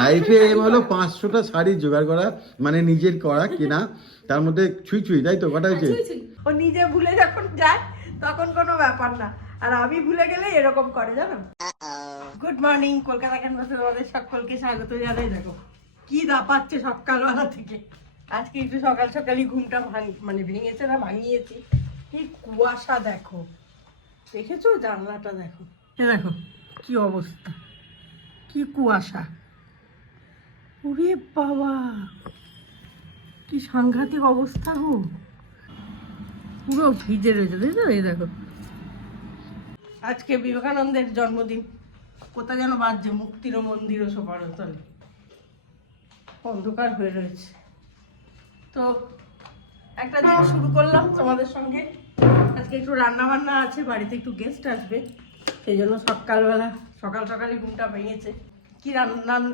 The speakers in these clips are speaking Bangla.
লাইফে এম হলো 500টা শাড়ি জোগাড় করা, মানে নিজের করা কেনা, তার মধ্যে ছুঁই তাই তো কটা হয়েছে। ও নিজে ভুলে যখন যায় তখন কোনো ব্যাপার না, আর আমি ভুলে গেলে এরকম করে জানো। গুড মর্নিং, কলকাতা ক্যানভাসে তোমাদের সকলকে স্বাগত জানাই। দেখো কি দাপাচ্ছে সকালবেলা থেকে। আজকে একটু সকাল সকালই ঘুমটা ভেঙেছে না ভাঙিয়েছি। কি কুয়াশা দেখো, দেখেছো জানলাটা দেখো, দেখো কি অবস্থা, কি কুয়াশা। ওরে বাবা কি সাংঘাতিক অবস্থা গো, পুরো ভিজে রয়েছে দেখো। এই দেখো আজকে বিবেকানন্দের জন্মদিন, কোথায় যেন বাজছে, মুক্তির মন্দির ও সোপানতলে, অন্ধকার হয়ে রয়েছে। তো একটা দিন শুরু করলাম তোমাদের সঙ্গে। আজকে একটু রান্না বান্না আছে, বাড়িতে একটু গেস্ট আসবে, সেই জন্য সকালই ঘুমটা ভেঙেছে। কি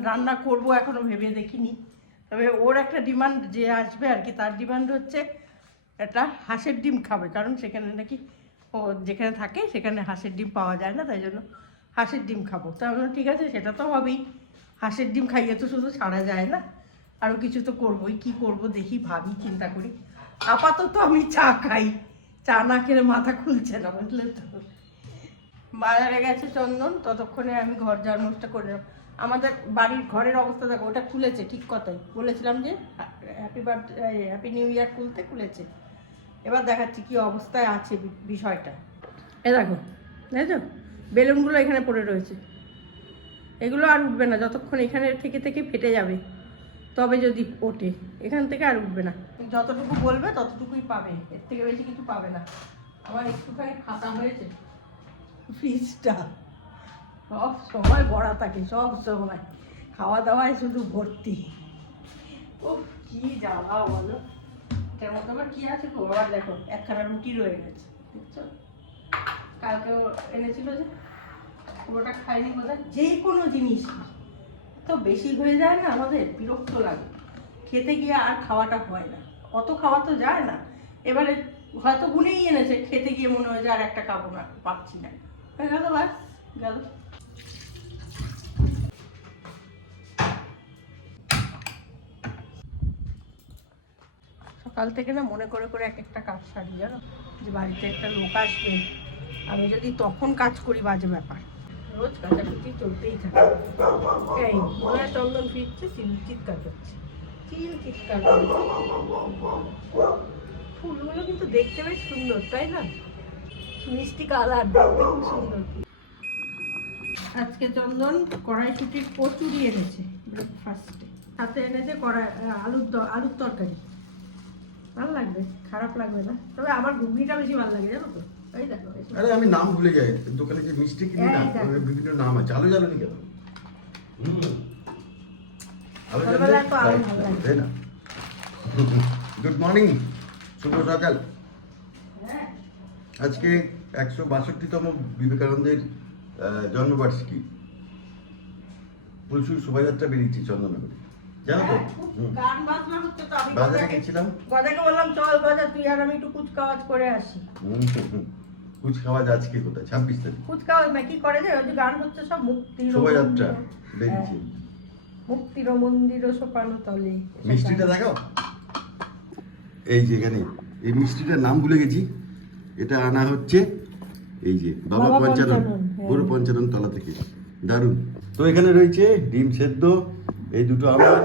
রান্না করব এখনো ভেবে দেখিনি, তবে ওর একটা ডিমান্ড, যে আসবে আর কি, তার ডিমান্ড হচ্ছে একটা হাঁসের ডিম খাবে, কারণ সেখানে নাকি ও যেখানে থাকে সেখানে হাঁসের ডিম পাওয়া যায় না, তাই জন্য হাঁসের ডিম খাবো। তাই বললাম ঠিক আছে, সেটা তো হবেই, হাঁসের ডিম খাইয়ে তো শুধু ছাড়া যায় না, আরও কিছু তো করবোই। কি করব দেখি, ভাবি, চিন্তা করি। আপাতত আমি চা খাই, চা না খেলে মাথা খুলছে না, বুঝলে তো। বাজারে গেছে চন্দন, ততক্ষণে আমি ঘর ঝাড়মোছটা করে নেব। আমাদের বাড়ির ঘরের অবস্থা দেখো, ওটা খুলেছে, ঠিক কথাই বলেছিলাম যে হ্যাপি নিউ ইয়ার খুলেছে। এবার দেখাচ্ছি কি অবস্থায় আছে বিষয়টা। দেখো দেখো বেলুনগুলো এখানে পড়ে রয়েছে, এগুলো আর উঠবে না যতক্ষণ এখানে থেকে ফেটে যাবে, তবে যদি ওঠে, এখান থেকে আর উঠবে না। যতটুকু বলবে ততটুকুই পাবে, এর থেকে বেশি কিছু পাবে না। আমার একটুখানি ফাঁকা হয়েছে ফ্রিজটা, সব সময় ভরা থাকে, সব সময় খাওয়া দাওয়ায় শুধু ভর্তি। ও কি জ্বালা বলো, এটার মধ্যে আবার কি আছে গো। আবার দেখো একখানা রুটি রয়ে গেছে, দেখছো, কালকেও এনেছিল যে, পুরোটা খাইনি বোধহয়। যে কোনো জিনিস তো বেশি হয়ে যায় না, আমাদের বিরক্ত লাগে, খেতে গিয়ে আর খাওয়াটা হয় না, অত খাওয়া তো যায় না। এবারে হয়তো গুনেই এনেছে, খেতে গিয়ে মনে হয় যে আর একটা খাবো না, পাচ্ছি না, হয়ে গেল, বাস গেল। সকাল থেকে না মনে করে এক একটা কাজ সারি, জানো, যে বাড়িতে একটা লোক আসবে, আমি যদি তখন কাজ করি বাজে ব্যাপার, রোজ কাচাকুচি চলতেই থাকে। এই মনে হয় চন্দন ফিরছে, চিৎকার করছে। ফুলগুলো কিন্তু দেখতে বেশ সুন্দর, তাই না, মিষ্টি কালার, দেখতে খুব সুন্দর। আজকে চন্দন কড়াইশুটির কচুরি এনেছে ব্রেকফাস্টে, সাথে এনেছে আলুর তরকারি। ভালো লাগবে, খারাপ লাগবে না, তবে আমার ঘুগনিটা বেশি ভালো লাগে, জানো তো। এই দেখো, আরে আমি নাম ভুলে যাই, দোকানে যে মিষ্টি কিনি না, বিভিন্ন নাম আছে। আলু জ্বালানি কেন, তাই না। গুড মর্নিং, শুভ সকাল। আজকে 162তম বিবেকানন্দের জন্মবার্ষিকী, প্রচুর শোভাযাত্রা বেরিয়েছি চন্দননগরে, জানো তো। বাজারে গেছিলাম, গজাকে বললাম চল গজা, তুই আর আমি একটু কুচকাওয়াজ করে আসি। কুচকাওয়াজ আজকে কোথায়, 26 তারিখ কুচকাওয়াজ না, কি করে যায়, ওই যে গান হচ্ছে সব, মুক্তি শোভাযাত্রা বেরিয়েছে, মুক্তির মন্দির সোপানো তলে। মিষ্টিটা দেখো, এই যে এখানে এই মিষ্টিটার নাম ভুলে গেছি, এটা আনা হচ্ছে এই যে বাবা পঞ্চানন, গুরু পঞ্চানন তলা থেকে, দারুণ। তো এখানে রয়েছে ডিম সেদ্ধ, এই দুটো আমার,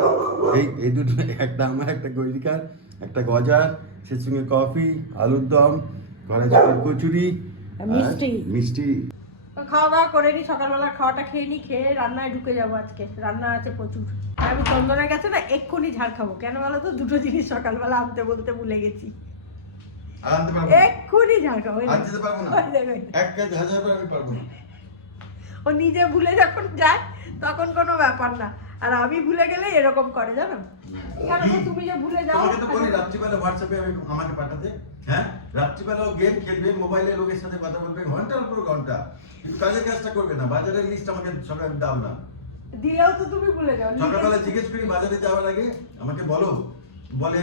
এই দুটো, একটা আমার, একটা গৈরিকার, একটা গজা, সে সঙ্গে কফি, আলুর দম, কচুরি, মিষ্টি। খাওয়া দাওয়া করে নি, সকালবেলা খাওয়াটা খেয়ে নি, খেয়ে রান্নায় ঢুকে যাবো। আজকে রান্না আছে প্রচুর। আমি চন্দনের কাছে না এক্ষুনি ঝাড় খাবো, কেন বলো তো, দুটো জিনিস সকালবেলা আনতে বলতে ভুলে গেছি, এক্ষুনি ঝাড় খাবো। ও নিজে ভুলে যখন যায় তখন কোনো ব্যাপার না, আর আমি ভুলে গেলে এরকম করে, জানো। তুমি যে ভুলে যাও, তোমাকে তো বলি রাত্রিবেলা হোয়াটসঅ্যাপে আমাকে পাঠাতে, হ্যাঁ, রাত্রিবেলাও গেম খেলবে, মোবাইলে লোকের সাথে কথা বলবে ঘন্টার পর ঘন্টা, কিন্তু কাজের কাজটা করবে না। বাজারের লিস্ট আমাকে সকালে দাও না, দিলেও তো তুমি ভুলে যাও। সকালবেলা জিজ্ঞেস করি বাজারে যাওয়ার আগে আমাকে বলে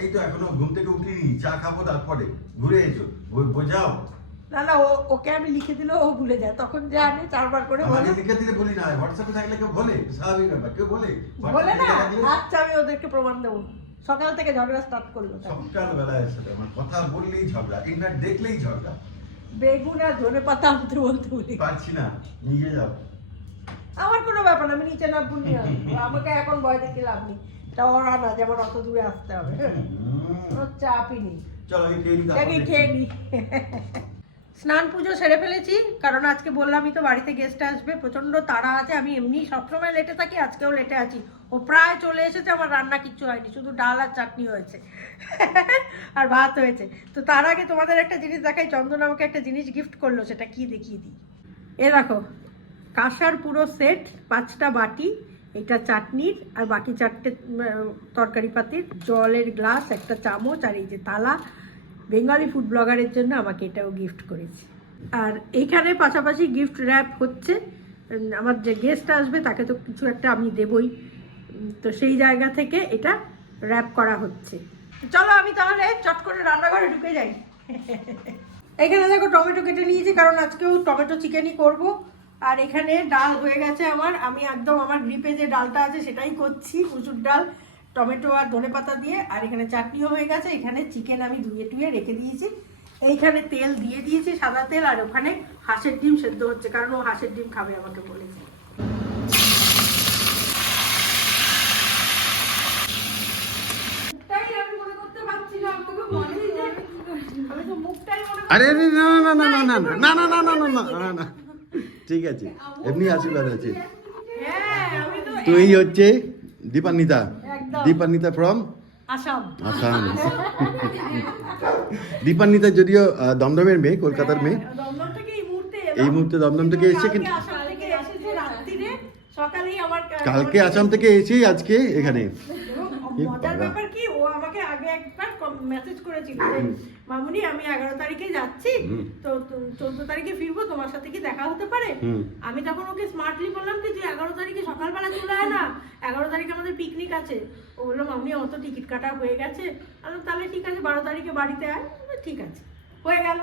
এই তো এখনো ঘুম থেকে উঠিনি, চা খাবো, তারপরে ঘুরে এসো, বোঝাও। না না ওকে আমি লিখে দিলে ও ভুলে যায়, তখন জানে 4 বার করে বলে। আমাকে লিখে দিলে বলি না, হোয়াটসঅ্যাপে থাকলে কেউ বলে, স্বাভাবিক ব্যাপার, কেউ বলে বলে না, WhatsApp-এ থাকলে- আচ্ছা আমি ওদেরকে প্রমাণ দেবো। সকাল থেকে ঝগড়া স্টার্ট করলো তাই। সকালবেলায় সাথে আমার কথা বললেই ঝগড়া, ইন্টারনেট দেখলেই ঝগড়া। বেগুন আর ধনেপাতা আনতে বলতে বলি, পারছি না, নিয়ে যাও। আমার কোনো ব্যাপার না, আমি নিচে নামবো নিয়ে আসবো। আমাকে এখন ভয় দেখে লাভ নেই, তা ওরা না যেমন অত দূরে আসতে হবে, কোনো চাপই নেই। চলো এই খেয়ে নিই, তারপর আগে দেখছি। খেয়ে নি। স্নান পুজো সেরে ফেলেছি, কারণ আজকে বললামই তো বাড়িতে গেস্ট আসবে, প্রচন্ড তাড়া আছে। আমি এমনি সবসময় লেটে থাকি, আজকেও লেটে আছি। ও প্রায় চলে এসেছে, আমার রান্না কিচ্ছু হয়নি, শুধু ডাল আর চাটনি হয়েছে আর ভাত হয়েছে। তো তার আগে তোমাদের একটা জিনিস দেখাই, চন্দন আমাকে একটা জিনিস গিফট করলো, সেটা কি দেখিয়ে দিই। এ দেখো, কাঁসার পুরো সেট, 5টা বাটি, এটা চাটনির, আর বাকি 4টে তরকারি পাতির, জলের গ্লাস, একটা চামচ, আর এই যে তালা। বেঙ্গলি ফুড ব্লগারের জন্য আমাকে এটাও গিফট করেছে। আর এইখানে পাশাপাশি গিফট র্যাপ হচ্ছে, আমার যে গেস্ট আসবে তাকে তো কিছু একটা আমি দেবই, তো সেই জায়গা থেকে এটা র্যাপ করা হচ্ছে। চলো আমি তাহলে চট করে রান্নাঘরে ঢুকে যাই। এখানে দেখো টমেটো কেটে নিয়েছি, কারণ আজকেও টমেটো চিকেনই করব। আর এখানে ডাল হয়ে গেছে আমার, আমি একদম আমার গ্রিপে যে ডালটা আছে সেটাই করছি, মুসুর ডাল, টমেটো আর ধনেপাতা দিয়ে। আর এখানে চাটনিও হয়ে গেছে, এখানে চিকেন আমি ধুয়ে টুয়ে রেখে দিয়েছি, এইখানে তেল দিয়ে দিয়েছি, সাদা তেল। আর ওখানে হাঁসের ডিম সেদ্ধ হচ্ছে, কারণ ও হাঁসের ডিম খাবে আমাকে বলেছে। আমি মনে করতে পারছি না, আমাকে বলেনি যে আমি তো মুখটাই মনে আরে আরে না না না না না না না না না না না না না, ঠিক আছে, এমনি আশীর্বাদ আছে। হ্যাঁ আমি তো তো এই হচ্ছে দীপান্বিতা, একদম। দীপান্বিতা ফ্রম আসাম। আসাম। দীপান্বিতা যদিও দমদমের মেয়ে, কলকাতার মেয়ে, হ্যাঁ, দমদম থেকে এই মুহূর্তে এলাম। এই মুহূর্তে দমদম থেকে এসেছে, কালকে কিন্তু আসাম থেকে এসেছে রাত্রিরে, সকালেই আমার কালকে আসাম থেকে এসেই আজকে এখানে। এবং মজার ব্যাপার কি, ও আমাকে আগে একবার মেসেজ করেছিল যে মামুনি আমি 11 তারিখে যাচ্ছি, তো 14 তারিখে ফিরবো, তোমার সাথে কি দেখা হতে পারে? আমি তখন ওকে স্মার্টলি বললাম যে তুই 11 তারিখে সকালবেলা চলে আয় না, 11 তারিখে আমাদের পিকনিক আছে। ও বললো মামুনি অত টিকিট কাটা হয়ে গেছে। আমি বললাম, তাহলে ঠিক আছে 12 তারিখে বাড়িতে আয়। আমি বললাম, ঠিক আছে, হয়ে গেল।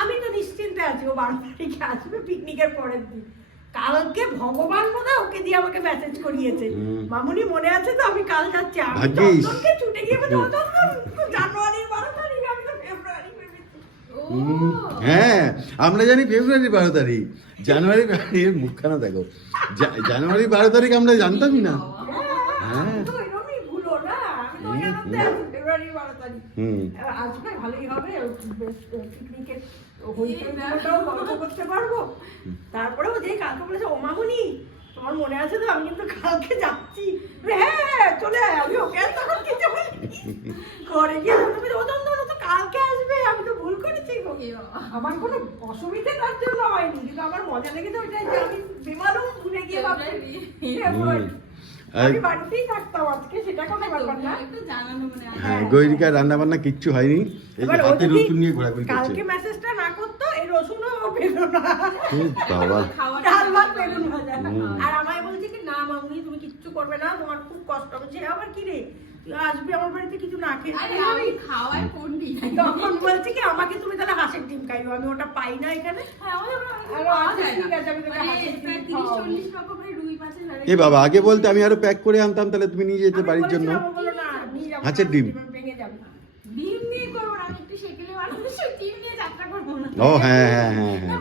আমি তো নিশ্চিন্তে আছি ও 12 তারিখে আসবে, পিকনিকের পরের দিন। কালকে ভগবান বোধহয় ওকে দিয়ে আমাকে মেসেজ করিয়েছে, মামুনি মনে আছে তো আমি কাল যাচ্ছি। আমি ভাগ্যিস। চন্দনকে ছুটে গিয়ে বলছি, ও চন্দন, জানুয়ারির 12 তারিখ, আমি তো ফেব্রুয়ারি ভেবেছি। হ্যাঁ আমরা জানি ফেব্রুয়ারি 12 তারিখ, জানুয়ারি এর মুখখানা দেখো, জানুয়ারি 12 তারিখ আমরা জানতামই না। হ্যাঁ। আমি তো এরকমই ভুলো না, আমি তো ওই আনন্দে আছি, ফেব্রুয়ারি 12 তারিখ। আসবে, ভালোই হবে, বেশ পিকনিকের হইচইটাও গল্প করতে পারবো। তারপরে ও যেই কালকে বলেছে, ও মামুনি তোমার মনে আছে তো আমি কিন্তু কালকে যাচ্ছি। হ্যাঁ হ্যাঁ চলে আয়। আমি ওকে আর তখন কিছু বলিনি। ঘরে গিয়ে ও চন্দন তো কালকে আসবে, আমি তো ভুল করেছি গো। আমার কোনো অসুবিধে তার জন্য হয়নি, কিন্তু আমার মজা লেগেছে ওইটাই যে আমি বিমানও ভুলে গিয়ে ভাবছি ফেব্রুয়ারি। আমি বাড়িতেই থাকতাম আজকে, সেটা কোনো ব্যাপার না। হ্যাঁ, গৈরিকা রান্না বান্না কিচ্ছু হয়নি, এই এবার ও হাতে যদি রসুন নিয়ে ঘোরাঘুরি করছে। কালকে মেসেজটা না করতো, এই রসুনও ও পেলো না। বাবা, ডাল ভাত বেগুন ভাজা। আর আমায় বলছে কি, না মামুনি তুমি কিচ্ছু করবে না, তোমার খুব কষ্ট হবে। যে আবার কি রে, তুই আসবি আমার বাড়িতে কিছু না খেয়ে? তখন বলছে কি, আমাকে তুমি তাহলে হাঁসের ডিম খাইও, আমি ওটা পাই না এখানে। ঠিক আছে, আমি তোকে হাঁসের ডিম খাওয়াবো। এ বাবা, আগে বলতে আমি আরো প্যাক করে আনতাম, তাহলে তুমি নিয়ে যেতে আমি বাড়ির জন্য। বলেছিলাম, ও বললো, না, নিয়ে যাবো না, হাঁসের ডিম। ভেঙে যাবে। ও হ্যাঁ হ্যাঁ হ্যাঁ হ্যাঁ, হ্যাঁ,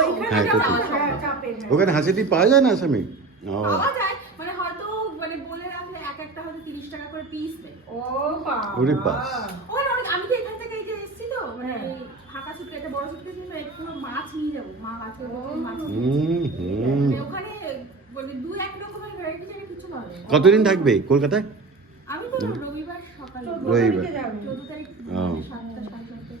ওইখানে হ্যাঁ, যাবো, তো- হ্যাঁ, চাপের, হ্যাঁ। ওখানে হাঁসের ডিম পাওয়া যায় না আসামে? ও ও বাবা। ওরে বাস। আমি তো এখান থেকে এই যে এসেছি তো, মানে হ্যাঁ। ফাঁকা সুটকেসে বড় সুটকেসে পুরো মাছ নিয়ে যাবো, মা আছে মাছ হুম। ওখানে মানে 2-1 রকমের ভ্যারাইটি ছাড়া কিছু পাওয়া যায় না। কতদিন থাকবে কলকাতায়? আমি তো রবিবার সকালে 14 রবিবার। তারিখে যাবে। 14 তারিখ ও। 7টা 7:30।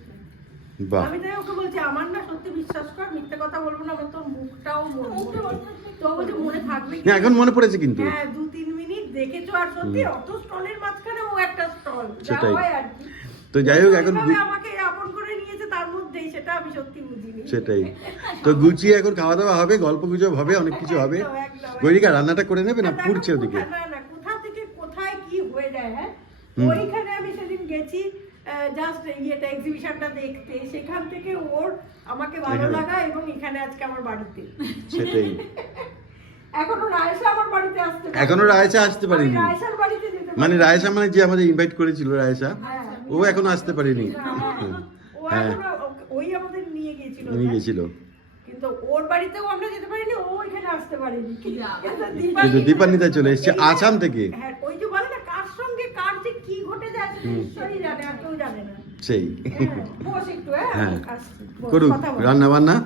বাহ, আমি তাই ওকে বলছি, আমার না সত্যি বিশ্বাস কর, মিথ্যে কথা বলবো না, আমার তোর মুখটাও মনে মুখটা পড়ে। মনে থাকবে। তো বলছে মনে থাকবে কি? না এখন মনে পড়েছে কিন্তু। হ্যাঁ 2-3 মিনিট দেখেছো, আর সত্যি অত স্টলের মাঝখানে ও একটা স্টল, যা সেটাই। হয় আর কি। তো যাই হোক, এখন কিভাবে আমাকে আপন করে নিয়েছে তার মধ্যেই, সেটা আমি সত্যি বুঝিনি। সেটাই তো, গুছিয়ে এখন খাওয়া দাওয়া হবে, গল্প গুজব হবে, অনেক কিছু হবে। একদম, একদম। গৈরিকা রান্নাটা করে নেবে না, দেখো পুড়ছে ওদিকে। না না, কোথা থেকে কোথায় কি হয়ে যায়। হ্যাঁ হুম। ওইখানে আমি সেদিন গেছি, জাস্ট ইয়েটা এক্সিবিশনটা দেখতে, সেখান থেকে ওর আমাকে ভালো লাগা এবং এখানে আজকে আমার বাড়িতে। সেটাই। এখনো রায়সা আমার বাড়িতে আসতে পারেনি। এখনো রায়সা আসতে পারেনি। আমি রায়সার বাড়িতে যেতে মানে পারিনি। রায়সা মানে যে আমাদের ইনভাইট করেছিল রায়সা, হ্যাঁ। ও এখনো আসতে পারেনি। ও হ্যাঁ। এখনো ওই আমাদের নিয়ে গিয়েছিল। নিয়ে গেছিল। কিন্তু ওর বাড়িতেও আমরা যেতে পারিনি, ও এখানে আসতে পারিনি। কিন্তু দীপান্বিতা চলে এসেছে আসাম থেকে। হ্যাঁ, ওই যে বলে না কার সঙ্গে কার যে কি ঘটে যায় সেটা ঈশ্বরই জানে, আর কেউ জানে না। সেই হ্যাঁ, বস একটু, হ্যাঁ আসছি, বস, করুক কথা বল। রান্না বান্না,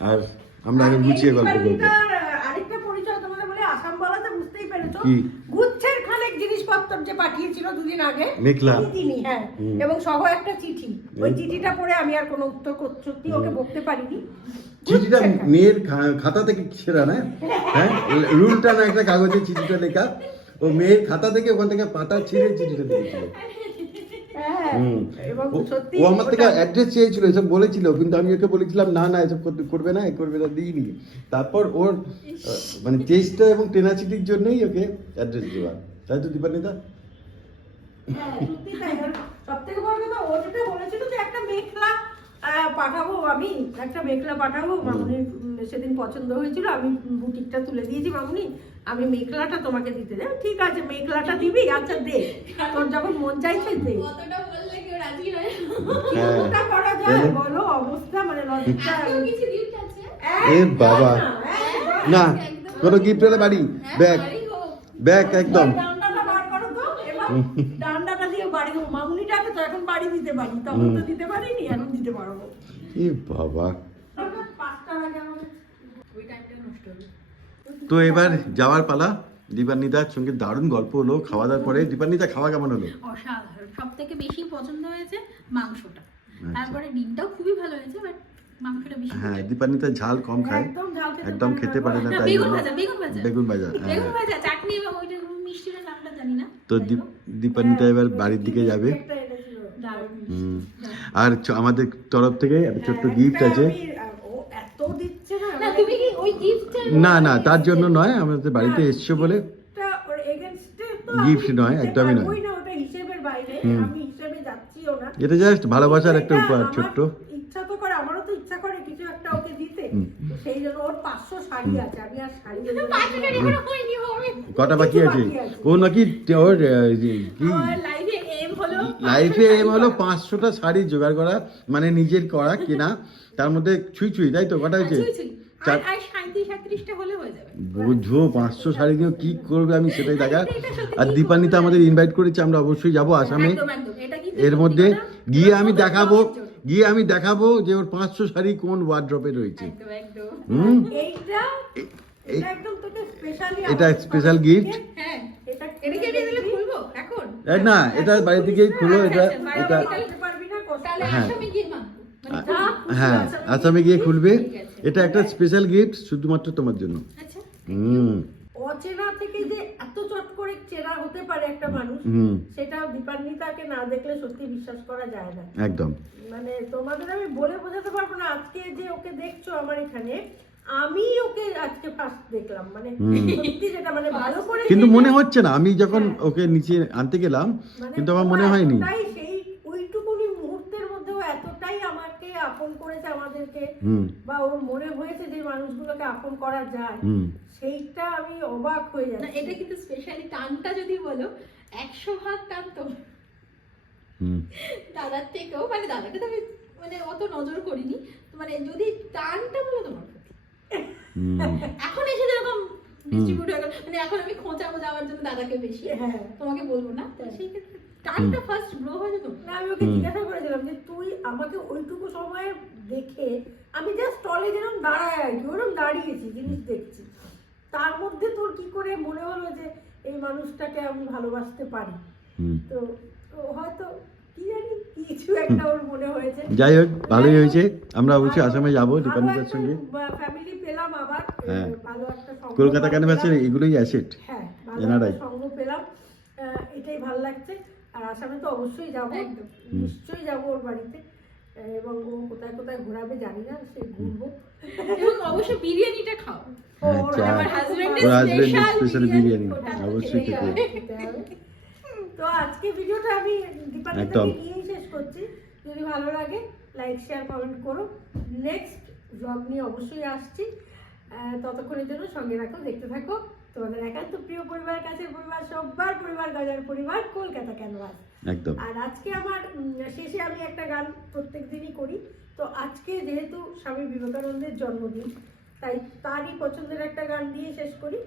আর আমরা এখন আর গুছিয়ে এই গল্প করবো। দীপান্বিতার আরেকটা পরিচয় তোমাদের বলে, আসাম বলাতে বুঝতেই পেরেছো, কি? গুচ্ছের খানেক জিনিসপত্র যে পাঠিয়েছিল দুদিন আগে, মেঘলা। তিনি, হ্যাঁ, এবং সহ একটা চিঠি। ওই চিঠিটা পড়ে আমি আর কোনো উত্তর সত্যি ওকে বলতে পারিনি। চিঠিটা গুচ্ছের খানেক। মেয়ের খাতা থেকে ছেঁড়া না, হ্যাঁ রুলটা না একটা কাগজে চিঠিটা লেখা, ও মেয়ের খাতা থেকে ওখান থেকে পাতা ছিঁড়ে চিঠিটা দিয়েছিল। হ্যাঁ, হুম। এবং সত্যি ও আমার থেকে ওটা- অ্যাড্রেস চেয়েছিল, এসব বলেছিল, কিন্তু আমি ওকে বলেছিলাম না না এসব করবে না, এ করবে না, দিইনি। তারপর ওর মানে চেষ্টা এবং টেনাসিটির জন্যই ওকে অ্যাড্রেস দেওয়া, তাই তো দীপান্বিতা? হ্যাঁ, সত্যি তাই। আর সবথেকে বড় কথা, ও যেটা বলেছিল যে একটা মেঘলা পাঠাবো, আমি একটা মেঘলা পাঠাবো, মামুনির সেদিন পছন্দ হয়েছিল, আমি বুটিকটা তুলে দিয়েছি মামুনি, আমি মেঘলাটা তোমাকে দিতে দেব। ঠিক আছে, মেঘলাটা দিবি, আচ্ছা দে, তোর যখন মন চাইছে দে। কতটা বললে কেউ রাজি হয় হ্যাঁ। ওটা করা যায় বলো, অবস্থা মানে লজ্জা। এত কিছু গিফট আছে এ বাবা। না কোনো গিফট হলে বাড়ি ব্যাগ, বাড়ি হোক। ব্যাগ একদম। ডান্ডাটা বার করো তো, এবার ডান্ডাটা দিয়ে বাড়ি দেবো। মামুনিটাকে তো এখন বাড়ি দিতে পারি, তখন তো দিতে পারিনি, এখন দিতে পারবো। এ বাবা। 5টার আগে আমাকে ওই টাইমটা নষ্ট হলো। তো এবার যাওয়ার পালা। দীপান্বিতার সঙ্গে দারুণ গল্প হলো খাওয়া দাওয়ার পরে। দীপান্বিতা খাওয়া কেমন হলো? অসাধারণ, সব থেকে বেশি পছন্দ হয়েছে মাংসটা, তারপরে ডিমটাও খুবই ভালো হয়েছে, বাট মাংসটা বেশি। হ্যাঁ, দীপান্বিতা ঝাল কম খায়, একদম ঝাল খেতে একদম খেতে পারে না, না, তাই বেগুন জন্য- ভাজা, বেগুন ভাজা। বেগুন ভাজা, হ্যাঁ। বেগুন ভাজা, চাটনি এবং ওইটা মিষ্টির নামটা জানি না। তো দীপান্বিতা এবার বাড়ির দিকে যাবে। একটা এনেছিল। দারুণ। হুম। আর আমাদের তরফ থেকে একটা ছোট্ট গিফট আছে। ও এত দিচ্ছে না, না, তুমি কি ওই গিফটটা না না, তার জন্য নয়, আমাদের বাড়িতে এসছো বলে এটা ওর against এ তো Gift আমি নয়, দিতে একদমই নয়। পারবোই না, ওটা হিসেবের বাইরে, হুম। আমি হিসেবে যাচ্ছিও না। এটা জাস্ট ভালোবাসার একটা এটা উপহার, আমার ছোট্ট। ইচ্ছা তো করে, আমারও তো ইচ্ছা করে কিছু একটা ওকে দিতে। হুম। তো সেই জন্য ওর 500 শাড়ি আছে, আমি আর শাড়ি দেবো না। পাঁচশোটারই কোনো হয়নি হবে। কটা বাকি আছে? বাকি আছে। ও নাকি ওর কি আমার লাইফে এম হলো লাইফে এম হলো 500টা শাড়ি জোগাড় করা, মানে নিজের করা কেনা, তার মধ্যে ছুঁই ছুঁই, তাই তো? কটা হয়েছে? ছুঁই ছুঁই। আর 37-38টা হলে হয়ে যাবে। বুঝো 500 শাড়ি নিয়ে কি করবে আমি সেটাই দেখা। আর দীপান্বিতা আমাদের ইনভাইট করেছে, আমরা অবশ্যই যাব আসামে। একদম একদম, এটা কিন্তু এর সত্যি মধ্যে কথা। গিয়ে আমি তোমাদের দেখাবো, বলার জন্য। যে ওর 500 শাড়ি কোন ওয়ার্ড্রপে রয়েছে। একদম একদম। হুম। এইটা এ- এটা একদম তোকে স্পেশালি, এটা special gift। হ্যাঁ, এটা এটা কি আমি খুলবো এখন? না, এটা বাড়ি থেকেই খুলো। এটা আচ্ছা, বাড়ি এটা থেকে বলতে পারবি না কষ্ট। তাহলে হ্যাঁ। আসামে গিয়ে মাখবো। মানে হ্যাঁ, আসামে গিয়ে খুলবে। ঠিক আছে। এটা একটা স্পেশাল গিফট শুধুমাত্র তোমার জন্য। আচ্ছা, হুম অচেনা থেকে যে এত চট করে চেনা হতে পারে একটা মানুষ, হুম সেটা দীপান্বিতাকে না দেখলে সত্যি বিশ্বাস করা যায় না। একদম। মানে তোমাদের আমি বলে বোঝাতে পারবো না, আজকে যে ওকে দেখছো আমার এখানে, আমি ওকে আজকে ফার্স্ট দেখলাম, মানে সত্যি যেটা মানে ভালো করে কিন্তু মনে দেখে- হচ্ছে না, আমি যখন হ্যাঁ। ওকে নিচে আনতে গেলাম, মানে কিন্তু আমার ও মনে হয়নি। এতটাই সেই ওইটুকুনি মুহূর্তের মধ্যেও এতটাই আমাকে আপন করেছে আমাদেরকে, হুম বা ওর মনে হয়েছে যে মানুষগুলোকে আপন করা যায়, হুম সেইটা আমি অবাক হয়ে না, যাচ্ছি। এটা কিন্তু স্পেশালি টানটা যদি বলো 100 ভাগ টান তো হুম দাদার থেকেও, মানে দাদাকে তো আমি মানে অত নজর করিনি, মানে যদি টানটা বলো তোমার প্রতি। হুম এখন এসে যেরকম ডিস্ট্রিবিউট হয়ে গেল, মানে এখন আমি খোঁচাবো যাওয়ার জন্য দাদাকে বেশি, হ্যাঁ। তোমাকে বলবো না, তো সেই ক্ষেত্রে টানটা ফার্স্ট গ্রো হয়ে যেত। না, আমি ওকে জিজ্ঞাসা করেছিলাম যে তুই আমাকে ওইটুকু সময় দেখে, আমি জাস্ট স্টলে যেরকম দাঁড়ায় আর কি, ওরকম দাঁড়িয়েছি, জিনিস দেখছি, তার মধ্যে তোর কি করে মনে হলো যে এই মানুষটাকে আমি ভালোবাসতে পারি? হুম। তো ও হয়তো কি জানি কিছু একটা ওর মনে হয়েছে। যাই হোক, ভালোই হয়েছে। আমরা অবশ্যই আসামে যাবো দীপান্বিতার সঙ্গে। ফ্যামিলি পেলাম আবার, হ্যাঁ। ভালো একটা সঙ্গ কলকাতা কেন পেলাম। আছে, এগুলোই অ্যাসেট। হ্যাঁ, ভালো এনারাই। একটা সঙ্গ পেলাম, এটাই ভালো লাগছে। আর আসামে তো অবশ্যই যাবো, একদম। নিশ্চয়ই যাবো ওর বাড়িতে, এবং ও কোথায় কোথায় ঘোরাবে জানি না, সে ঘুরবো। এবং অবশ্যই বিরিয়ানিটা খাও। হ্যাঁ, ওর চা। আমার হাজবেন্ডের ওর husband এর স্পেশাল special বিরিয়ানি, ওটা অবশ্যই খেতেই খেতে। হবে, খেতে হবে। তো আজকে ভিডিওটা আমি দীপান্বিতাকে একদম। নিয়েই শেষ ভালো লাগে লাইক শেয়ার কমেন্ট করো। নেক্সট ব্লগ নিয়ে অবশ্যই আসছি, ততক্ষণের জন্য সঙ্গে রাখো, দেখতে থাকো তোমাদের একান্ত প্রিয় পরিবার, কাছের পরিবার, সবার পরিবার, গজার পরিবার, কলকাতা ক্যানভাস। একদম। আর আজকে আমার শেষে আমি একটা গান প্রত্যেক দিনই করি, তো আজকে যেহেতু স্বামী বিবেকানন্দের জন্মদিন, তাই তারই পছন্দের একটা গান দিয়ে শেষ করি।